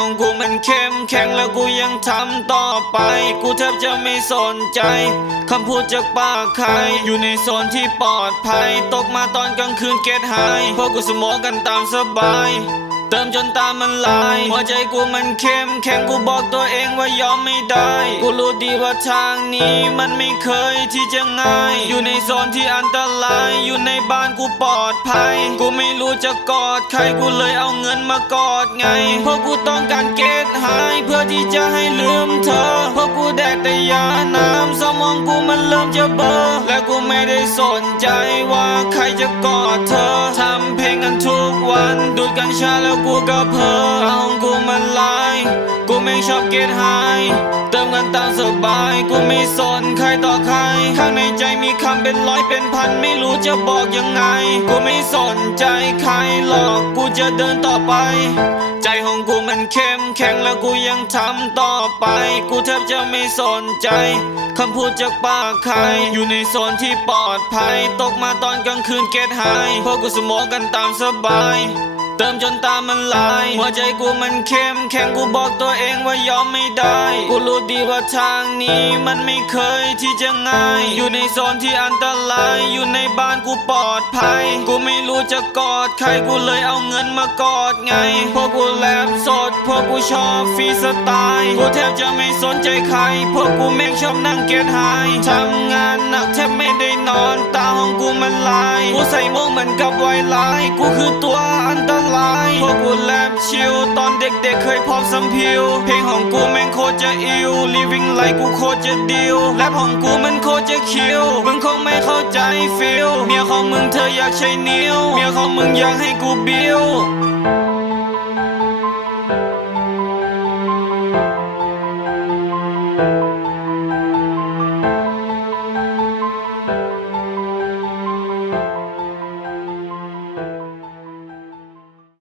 ของกูมันเข้มแข็งแล้วกูยังทำต่อไป กูแทบจะไม่สนใจคำพูดจากปากใคร อยู่ในโซนที่ปลอดภัย ตกมาตอนกลางคืนเก็ตไฮพวกกูสมองกันตามสบาย เติมจนตามันลาย หัวใจกูมันเข้มแข็งกูบอกตัวเองว่ายอมไม่ได้ กูรู้ดีว่าทางนี้มันไม่เคยที่จะง่าย อยู่ในโซนที่อันตราย อยู่ในบ้านกูปลอดภัย กูไม่รู้จะกอดใครกูเลยเอาเงินมากอดไง เพราะกูต้องการเกตหายเพื่อที่จะให้ลืมเธอ เพราะกูแดกแต่ยาน้ำสมองกูมันเริ่มจะเบลอและกูไม่ได้สนใจว่าใครจะกอดเธอันดูดกัญชาแล้วกูก็เพ้อเอากูมันลาย กูไม่ชอบเกตไฮ เติมกันตามสบาย กูไม่สนใครต่อใคร ข้างในใจมีคำเป็นร้อยเป็นพันไม่รู้จะบอกยังไง กูไม่สนใจใครหรอกกูจะเดินต่อไป ใจของกูมันเข้มแข็งแล้วกูยังทำต่อไป กูแทบจะไม่สนใจคำพูดจากปากใคร อยู่ในโซนที่ปลอดภัย ตกมาตอนกลางคืนเกตหายพวกกูสมองกันตามสบาย เติมจนตามันลาย หัวใจกูมันเข้มแข็งกูบอกตัวเองว่ายอมไม่ได้ กูรู้ดีว่าทางนี้มันไม่เคยที่จะง่าย อยู่ในโซนที่อันตราย อยู่ในบ้านกูปลอดภัย กูไม่รู้จะกอดใครกูเลยเอาเงินมากอดไง พวกกูแลบสด พวกกูชอบฟรีสไตล์ กูแทบจะไม่สนใจใคร พวกกูแม่งชอบนั่งเกตไฮทำงานหนักแทบไม่ได้นอน ตาของกูมันลาย มือนกับไวไลายกูคือตัวอันตรายพวกกูแลบชิลตอนเด็กๆเคยพร้อมสัมผิว เพลงของกูแม่งโคตรจะอิว living life กูโคตรจะดิวแรปของกูมันโคตรจะคิวมึงคงไม่เข้าใจฟิลเมียของมึงเธออยากใช้นิ้ว เมียของมึงอยากให้กูบิว